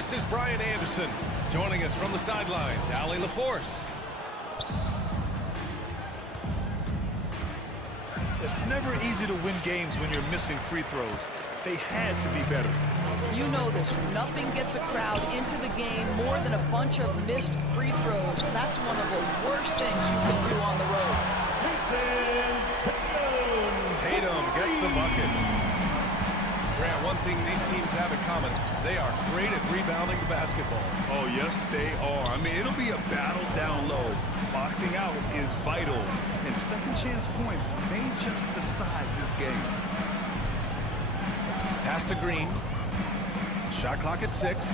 This is Brian Anderson. Joining us from the sidelines, Allie LaForce. It's never easy to win games when you're missing free throws. They had to be better. You know this. Nothing gets a crowd into the game more than a bunch of missed free throws. That's one of the worst things you can do on the road. Tatum gets the bucket. Grant, one thing these teams have in common, they are great at rebounding the basketball. Oh, yes, they are. I mean, it'll be a battle down low. Boxing out is vital, and second chance points may just decide this game. Pass to Green. Shot clock at 6.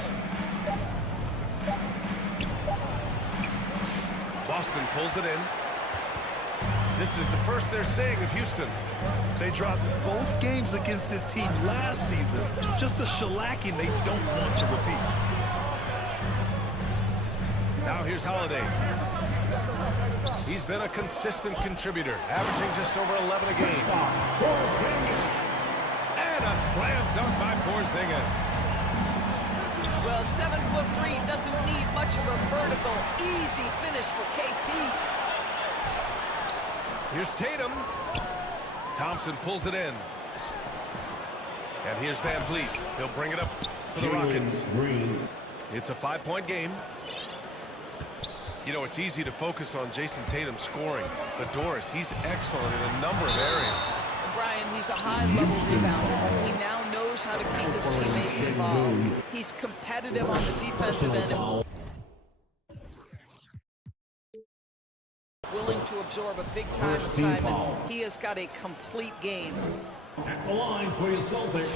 Boston pulls it in. This is the first they're seeing of Houston. They dropped both games against this team last season. Just a shellacking they don't want to repeat. Now here's Holiday. He's been a consistent contributor, averaging just over 11 a game. And a slam dunk by Porzingis. Well, 7'3" doesn't need much of a vertical. Easy finish for KP. Here's Tatum. Thompson pulls it in. And here's Van Vliet. He'll bring it up for the Rockets. It's a 5-point game. You know, it's easy to focus on Jason Tatum scoring. But Doris, he's excellent in a number of areas. Brian, he's a high-level rebounder. He now knows how to keep his teammates involved. He's competitive on the defensive end. Willing to absorb a big-time assignment. He has got a complete game. At the line for your Celtics.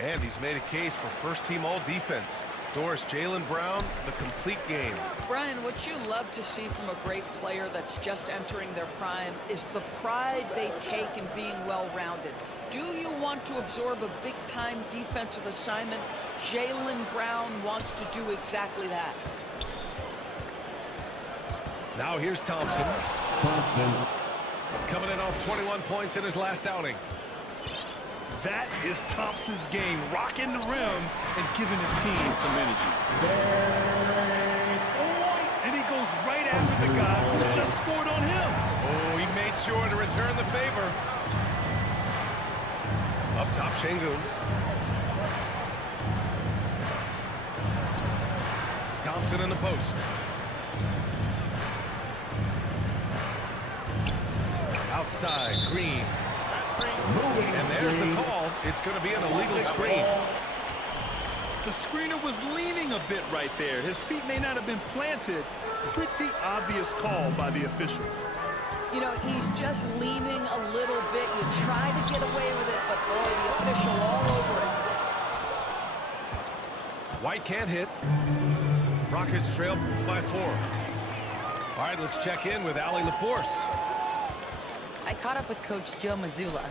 And he's made a case for first-team all-defense. Doris, Jaylen Brown, the complete game. Brian, what you love to see from a great player that's just entering their prime is the pride they take in being well-rounded. Do you want to absorb a big-time defensive assignment? Jaylen Brown wants to do exactly that. Now here's Thompson. Coming in off 21 points in his last outing. That is Thompson's game, rocking the rim and giving his team some energy. And he goes right after the guy who just scored on him. Oh, he made sure to return the favor. Up top, Şengün. Thompson in the post. Outside, Green. And there's the call. It's going to be an illegal screen. The screener was leaning a bit right there. His feet may not have been planted. Pretty obvious call by the officials. You know, he's just leaning a little bit. You try to get away with it, but boy, the official all over it. White can't hit. Rockets trail by 4. All right, let's check in with Allie LaForce. I caught up with Coach Joe Mazzulla.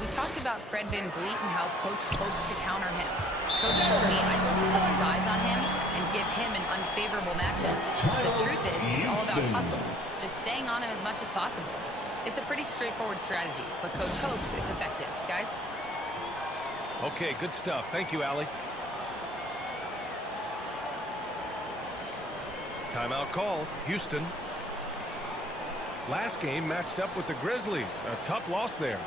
We talked about Fred Van Vliet and how Coach hopes to counter him. Coach told me I'd look to put size on him and give him an unfavorable matchup. The truth is, it's all about hustle, just staying on him as much as possible. It's a pretty straightforward strategy, but Coach hopes it's effective. Guys? Okay, good stuff. Thank you, Allie. Timeout call, Houston. Last game matched up with the Grizzlies. A tough loss there.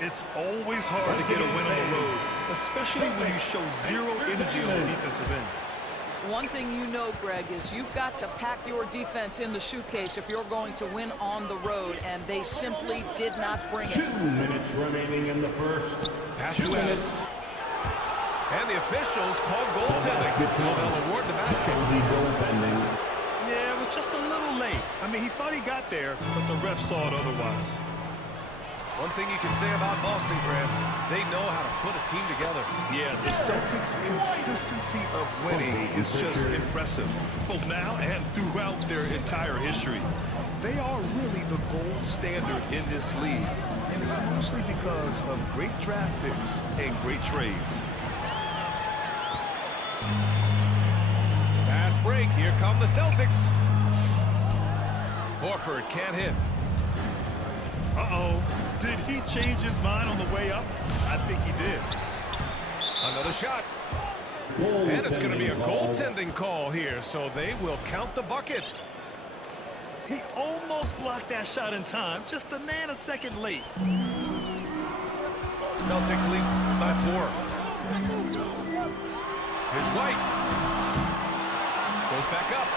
It's always hard to get a win on the road, especially when you show zero energy on the defensive end. One thing you know, Greg, is you've got to pack your defense in the suitcase if you're going to win on the road, and they simply did not bring it. 2 minutes remaining in the first. Pass to Evans. And the officials called goaltending, so they'll award the basket. Yeah, it was just a little late. I mean, he thought he got there, but the ref saw it otherwise. One thing you can say about Boston, Grant, they know how to put a team together. Yeah, the Celtics' consistency of winning is just impressive, both now and throughout their entire history. They are really the gold standard in this league, and it's mostly because of great draft picks and great trades. Fast break. Here come the Celtics. Horford can't hit. Uh-oh. Did he change his mind on the way up? I think he did. Another shot. And it's going to be a goaltending call here, so they will count the bucket. He almost blocked that shot in time, just a nanosecond late. Celtics lead by 4. Here's White. Goes back up.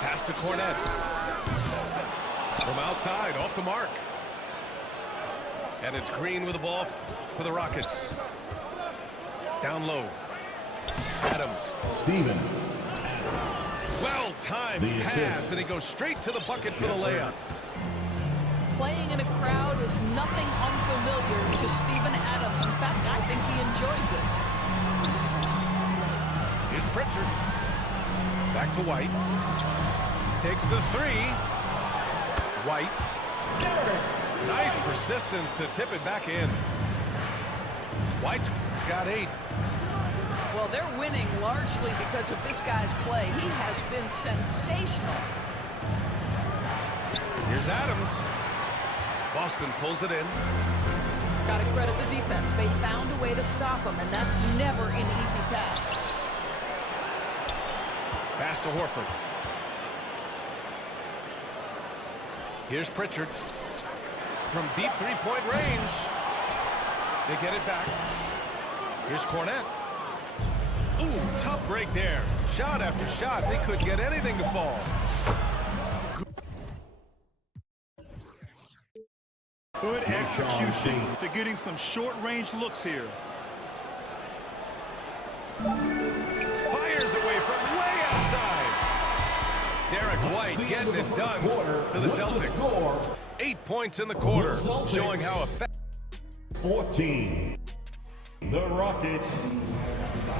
Pass to Cornette. From outside, off the mark. And it's Green with the ball for the Rockets. Down low. Adams. Steven. Well-timed pass, and he goes straight to the bucket for the layup. Playing in a crowd is nothing unfamiliar to Steven Adams. In fact, I think he enjoys it. Here's Pritchard. Back to White. Takes the 3. White. Nice persistence to tip it back in. White's got 8. Well, they're winning largely because of this guy's play. He has been sensational. Here's Adams. Boston pulls it in. Got to credit the defense. They found a way to stop him, and that's never an easy task. Pass to Horford. Here's Pritchard. From deep three-point range. They get it back. Here's Cornette. Ooh, tough break there. Shot after shot. They couldn't get anything to fall. Good execution. They're getting some short-range looks here. Fires away from way outside. Derek White getting it done to the Celtics. 8 points in the quarter, showing how effective. 14. The Rockets.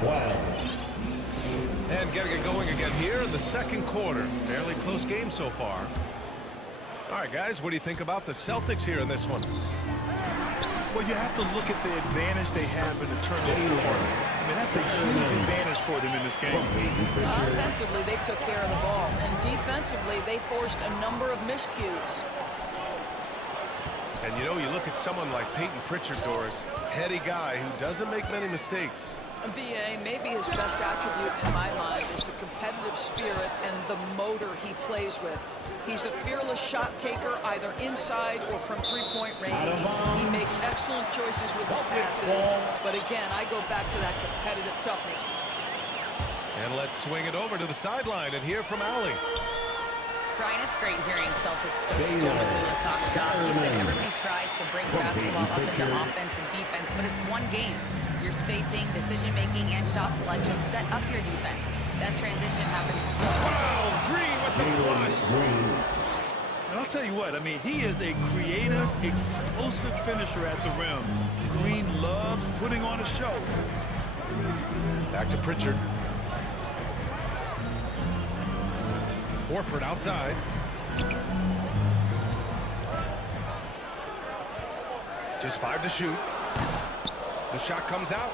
12. And getting it going again here in the second quarter. Fairly close game so far. All right, guys, what do you think about the Celtics here in this one? Well, you have to look at the advantage they have in the turnover department. I mean, that's a huge advantage for them in this game. Offensively, they took care of the ball, and defensively, they forced a number of miscues. And, you know, you look at someone like Peyton Pritchard, Doris, heady guy who doesn't make many mistakes. BA, maybe his best attribute in my mind is the competitive spirit and the motor he plays with. He's a fearless shot taker, either inside or from three-point range. He makes excellent choices with his passes, but again, I go back to that competitive toughness. And let's swing it over to the sideline and hear from Allie. Brian, it's great hearing Celtics coach Joe Mazzulla talk shop. He said everybody tries to bring basketball up into offense and defense, but it's one game. Your spacing, decision-making, and shot selection set up your defense. That transition happens so Wow, Green with the flush. And I'll tell you what, I mean, he is a creative, explosive finisher at the rim. Green loves putting on a show. Back to Pritchard. Horford outside. Just 5 to shoot. The shot comes out.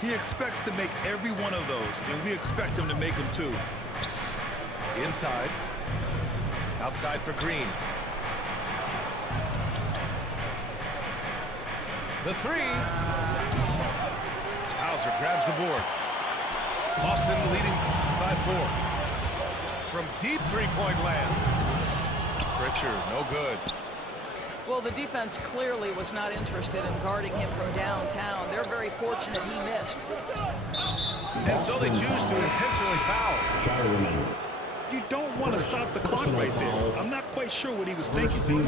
He expects to make every one of those, and we expect him to make them too. Inside. Outside for Green. The 3. Hauser grabs the board. Boston leading by 4. From deep three-point land. Pritchard, no good. Well, the defense clearly was not interested in guarding him from downtown. They're very fortunate he missed. And so they choose to intentionally foul. You don't want to stop the clock right there. I'm not quite sure what he was thinking.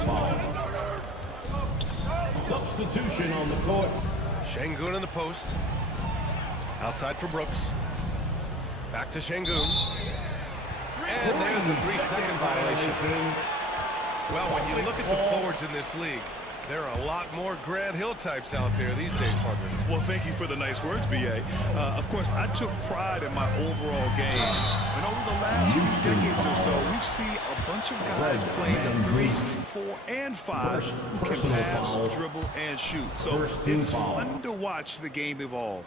Substitution on the court. Şengün in the post. Outside for Brooks. Back to Şengün. And there's a 3-second violation. Well, when you look at the forwards in this league, there are a lot more Grant Hill types out there these days, partner. Well, thank you for the nice words, B.A. Of course, I took pride in my overall game. And over the last few decades or so, we've seen a bunch of guys playing the 3, 4, and 5 who can pass, dribble, and shoot. So it's fun to watch the game evolve.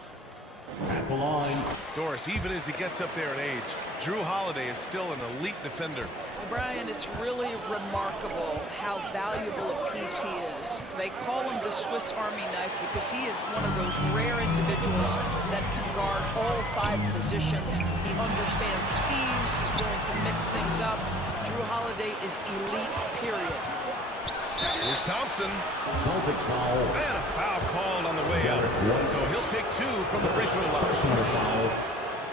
At the line. Doris, even as he gets up there in age, Drew Holiday is still an elite defender. Brian, it's really remarkable how valuable a piece he is. They call him the Swiss Army knife because he is one of those rare individuals that can guard all 5 positions. He understands schemes. He's willing to mix things up. Drew Holiday is elite, period. Here's Thompson. Celtics foul. And a foul called on the way out. So he'll take 2 from the free throw line. Personal foul.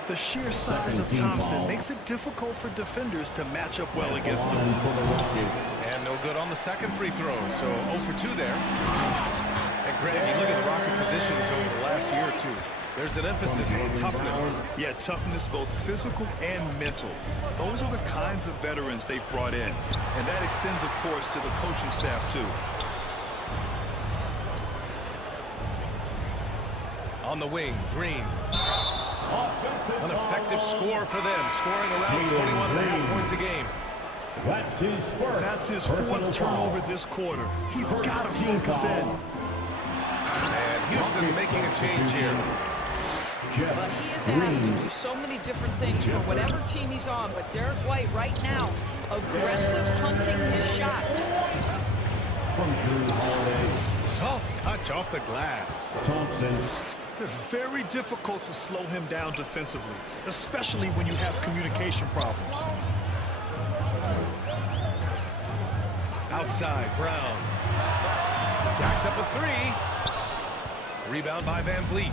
The sheer size of Thompson makes it difficult for defenders to match up well against him. For the Rockets. And no good on the second free throw. So 0 for 2 there. And Graham, you look at the Rockets' additions over the last year or 2. There's an emphasis on toughness. Yeah, toughness, both physical and mental. Those are the kinds of veterans they've brought in. And that extends, of course, to the coaching staff, too. On the wing, Green. An effective score for them, scoring around 21.5 points a game. That's his 4th turnover this quarter. He's got to focus in. And Houston making a change here. But he is asked to do so many different things for whatever team he's on. But Derek White right now, aggressive hunting his shots. From Drew Holiday. Soft touch off the glass. Thompson. Very difficult to slow him down defensively, especially when you have communication problems. Outside, Brown. Jacks up a 3. Rebound by Van Vliet.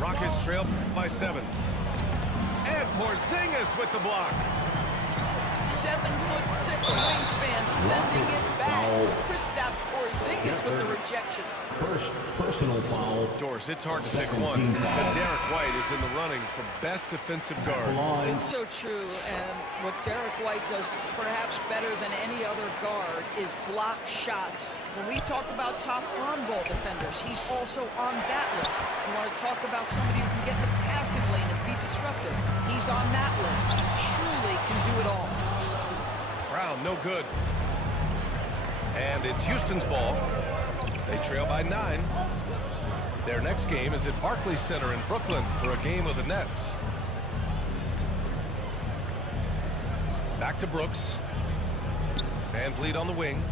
Rockets trail by 7. And Porzingis with the block. 7'6" wingspan, sending it back. Kristaps Porzingis with the rejection. First personal foul. Doris, it's hard to pick one, but Derek White is in the running for best defensive guard. It's so true, and what Derek White does perhaps better than any other guard is block shots. When we talk about top on-ball defenders, he's also on that list. You want to talk about somebody who can get in the passing lane and be disruptive. He's on that list. Truly can do it all. Brown, no good. And it's Houston's ball. They trail by 9. Their next game is at Barclays Center in Brooklyn for a game of the Nets. Back to Brooks. Van Vliet on the wing.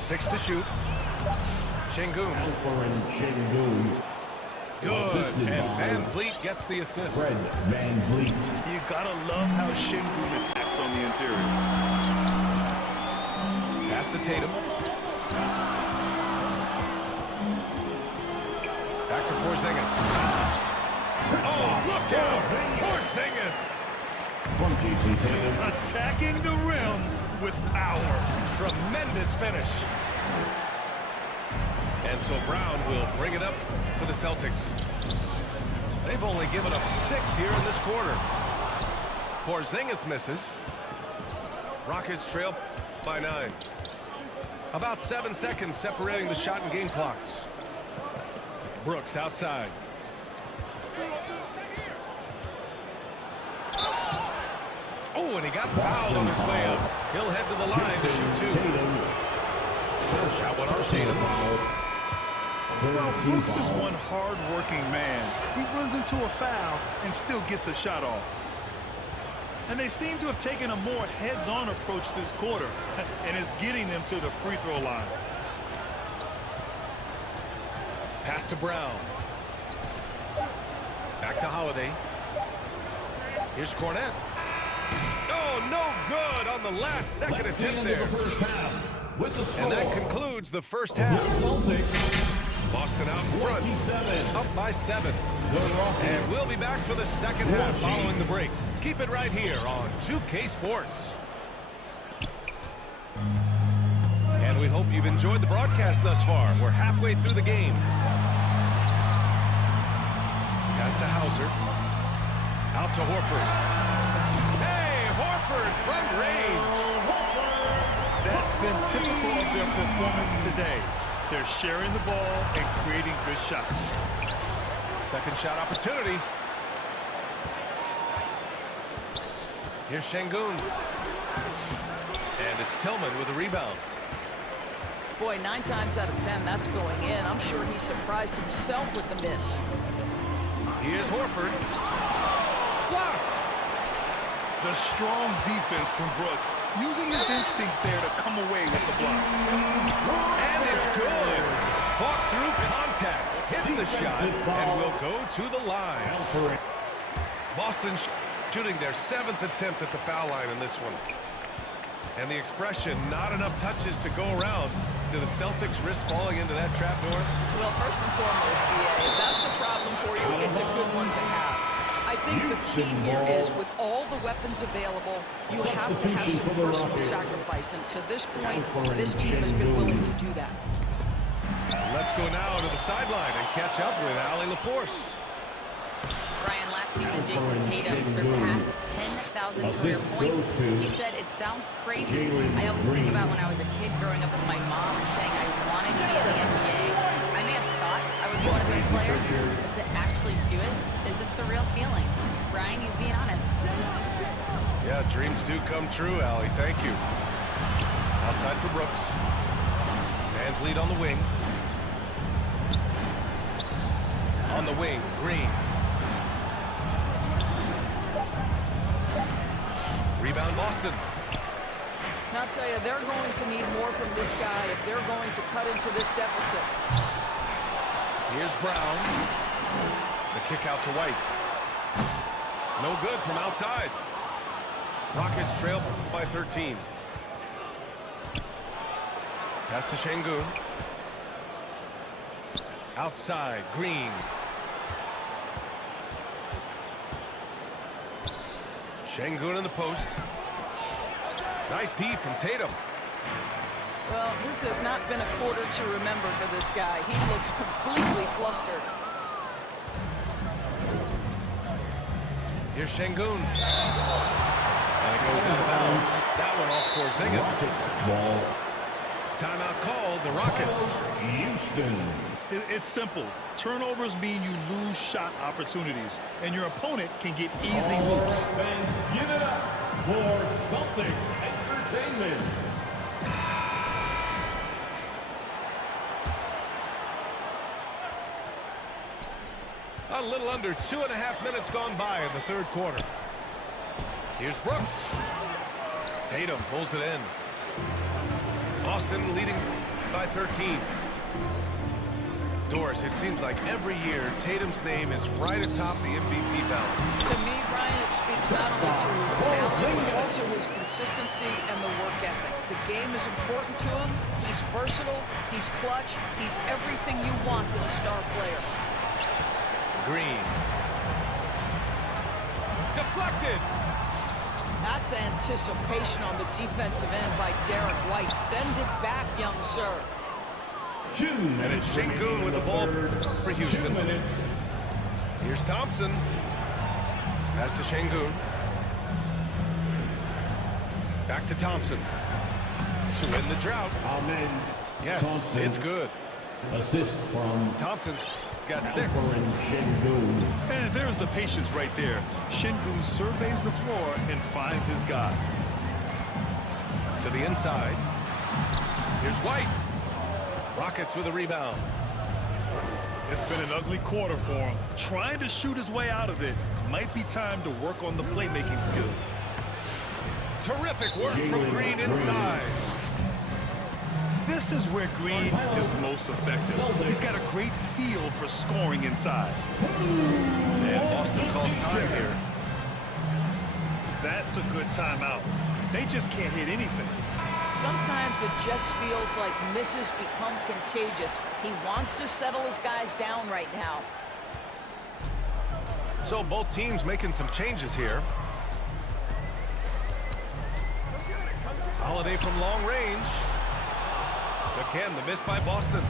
6 to shoot. Şengün. Good. And Van Vliet gets the assist. Van Vliet. You gotta love how Şengün attacks on the interior. Pass to Tatum. Back to Porzingis. Oh, look out! Porzingis! From Jason Tatum. Attacking the rim with power. Tremendous finish. And so Brown will bring it up for the Celtics. They've only given up 6 here in this quarter. Porzingis misses. Rockets trail by 9. About 7 seconds separating the shot and game clocks. Brooks outside. Oh, and he got fouled on his way up. He'll head to the line to shoot 2. Shot went on Tatum. Well, Brooks is one hard-working man. He runs into a foul and still gets a shot off. And they seem to have taken a more heads-on approach this quarter, and is getting them to the free throw line. Pass to Brown. Back to Holiday. Here's Cornette. Oh, no good on the last second attempt there. And that concludes the first half. Boston out in front, up by 7. And we'll be back for the second half following the break. Keep it right here on 2K Sports. And we hope you've enjoyed the broadcast thus far. We're halfway through the game. Pass to Hauser. Out to Horford. Hey, Horford from range. That's been typical of their performance today. They're sharing the ball and creating good shots. Second shot opportunity. Here's Şengün. And it's Tillman with a rebound. Boy, 9 times out of 10, that's going in. I'm sure he surprised himself with the miss. Here's Horford. Blocked. The strong defense from Brooks, using his instincts there to come away with the block. And it's good. Fought through contact, hit the shot, and will go to the line. Boston shooting their 7th attempt at the foul line in this one. And the expression, not enough touches to go around. Do the Celtics risk falling into that trap, Norris? Well, first and foremost, BA, if that's a problem for you, it's a good one to have. I think the key here is with all the weapons available, you have to have some personal sacrifice. And to this point, this team has been willing to do that. Let's go now to the sideline and catch up with Allie LaForce. Brian, last season, Jason Tatum surpassed 10,000 career points. He said, it sounds crazy. I always think about when I was a kid growing up with my mom and saying I wanted to be in the NBA. I may have thought I would be one of those players, but to actually do it is a surreal feeling. Brian, he's being honest. Yeah, dreams do come true, Allie. Thank you. Outside for Brooks. Van Vliet on the wing. On the wing, Green. Rebound Boston. Now, I'll tell you, they're going to need more from this guy if they're going to cut into this deficit. Here's Brown. The kick out to White. No good from outside. Rockets trail by 13. Pass to Şengün. Outside, Green. Şengün in the post. Nice D from Tatum. Well, this has not been a quarter to remember for this guy. He looks completely flustered. Here's Şengün. And it goes out of bounds. That one off Porzingis. Rockets ball. Timeout called, the Rockets. Houston. It's simple. Turnovers mean you lose shot opportunities, and your opponent can get easy loops. Fans, give it up for Celtics Entertainment. A little under 2.5 minutes gone by in the third quarter. Here's Brooks. Tatum pulls it in. Boston leading by 13. Doris, it seems like every year Tatum's name is right atop the MVP ballot. To me, Brian, it speaks not only to his talent, but also his consistency and the work ethic. The game is important to him. He's versatile. He's clutch. He's everything you want in a star player. Green. Deflected. That's anticipation on the defensive end by Derek White. Send it back, young sir. And it's Şengün with the ball for Houston. Here's Thompson. Pass to Şengün. Back to Thompson. To win the drought. Amen. Yes, Thompson. it's good. Assist from Thompson's got 6. Alperen Şengün. And there's the patience right there. Şengün surveys the floor and finds his guy. To the inside. Here's White. Rockets with a rebound. It's been an ugly quarter for him. Trying to shoot his way out of it. Might be time to work on the playmaking skills. Terrific work from Green inside. This is where Green is most effective. He's got a great feel for scoring inside. And Boston calls time here. That's a good timeout. They just can't hit anything. Sometimes it just feels like misses become contagious. He wants to settle his guys down right now. So both teams making some changes here. Holiday from long range. Again, the miss by Boston.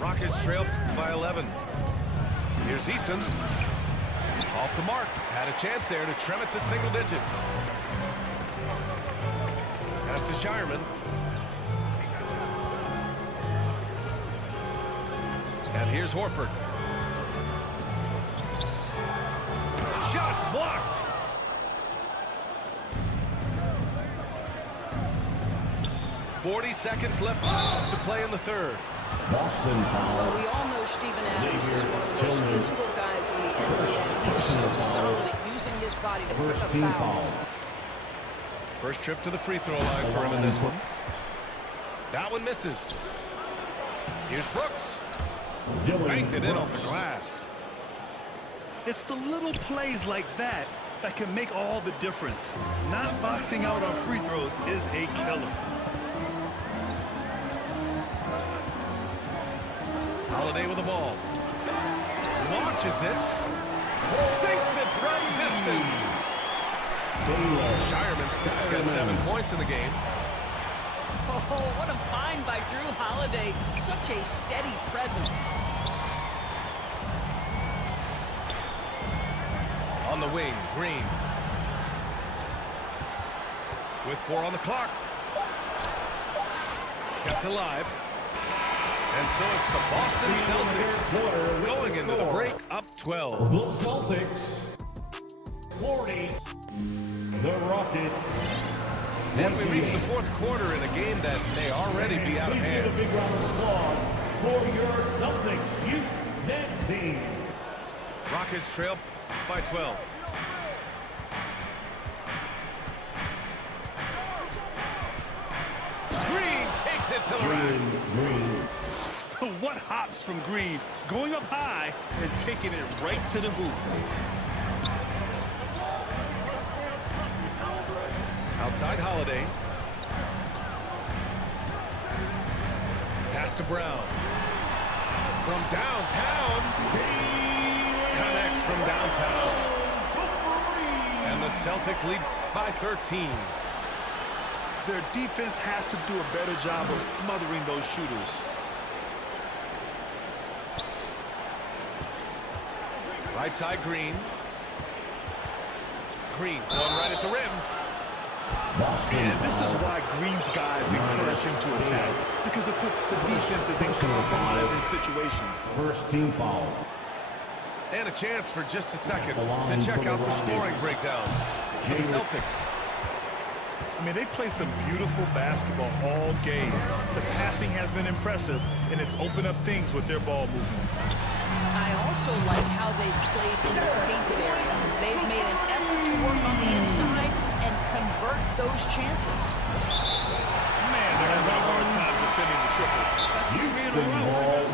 Rockets trail by 11. Here's Easton. Off the mark. Had a chance there to trim it to single digits. Pass to Shireman. And here's Horford. Shots blocked. .40 seconds left to play in the third. Boston foul. Well, we all know Steven Adams is one of the most physical guys in the so solid at using his body to pick up fouls. First trip to the free throw line for him in this one. That one misses. Here's Brooks. Banked it in off the glass. It's the little plays like that that can make all the difference. Not boxing out on free throws is a killer. Holiday with the ball. Launches it. Sinks it from distance. Shireman's got 7 points in the game. Oh, what a find by Drew Holiday. Such a steady presence. On the wing, Green. With 4 on the clock. Kept alive. And so it's the Boston Celtics going into the break up 12. The Celtics 40. The Rockets. And we reach the fourth quarter in a game that may already be out of Please give a hand. big round of applause for your Celtics youth dance team. Rockets trail by 12. Green takes it to the rack. What hops from Green, going up high and taking it right to the hoop. Outside Holiday. Pass to Brown. From downtown. Connects from downtown. And the Celtics lead by 13. Their defense has to do a better job of smothering those shooters. Right side Green. Green going right at the rim. And this is why Green's guys encourage him to attack, because it puts the defenses in compromising situations. First team foul. And a chance for just a second to check out the scoring breakdown for the Celtics. I mean, they play some beautiful basketball all game. The passing has been impressive, and it's opened up things with their ball movement. I also like how they've played in the painted area. They've made an effort to work on the inside and convert those chances. Man, they're having a hard time defending the triple. That's 3 in a row.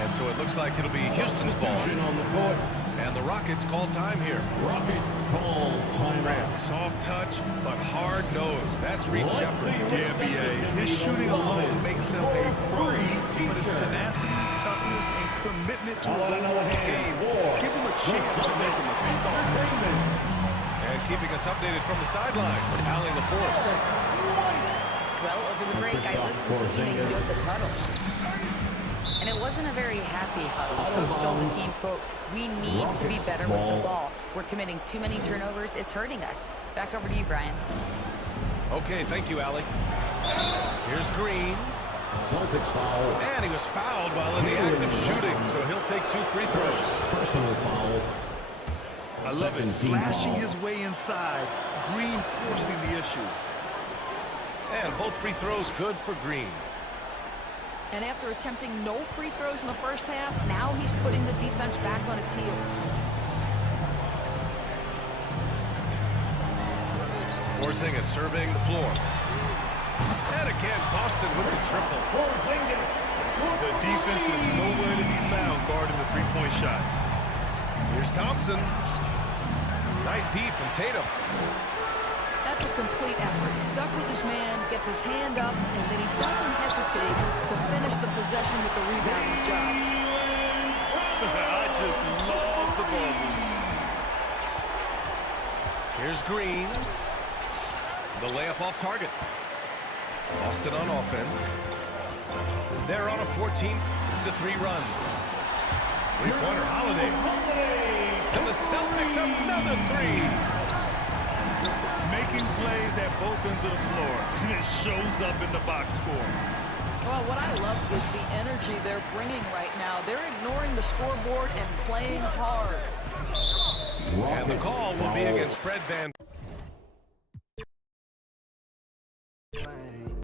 And so it looks like it'll be Houston's ball. On the court. And the Rockets call time here. Rockets call timeout. Soft touch, but hard nose. That's Reed Shepherd. Yeah, NBA. His shooting alone makes him a pro, but his tenacity, toughness, and commitment to his overall game give him a chance to make him a star. And keeping us updated from the sideline, Allie LaForce. Well, over the break, I listened to Ime Udoka's huddle. And it wasn't a very happy huddle. Coach told the team, quote, "We need to be better with the ball. We're committing too many turnovers. It's hurting us." Back over to you, Brian. Okay, thank you, Allie. Here's Green. Celtics foul. And he was fouled while in the act of shooting, so he'll take 2 free throws. Personal foul. I love it. Slashing his way inside. Green forcing the issue. And both free throws good for Green. And after attempting no free throws in the first half, now he's putting the defense back on its heels. Forcing a serving the floor. And again, Boston with the triple. The defense is nowhere to be found guarding the three-point shot. Here's Thompson. Nice D from Tatum. That's a complete effort. Stuck with his man, gets his hand up, and then he doesn't hesitate to finish the possession with the rebounding job. I just love the ball movement. Here's Green. The layup off target. Boston on offense. They're on a 14-3 run. Three-pointer Holiday. And the Celtics another 3. Making plays at both ends of the floor, and it shows up in the box score. Well, what I love is the energy they're bringing right now. They're ignoring the scoreboard and playing hard. And the call will be against Fred Van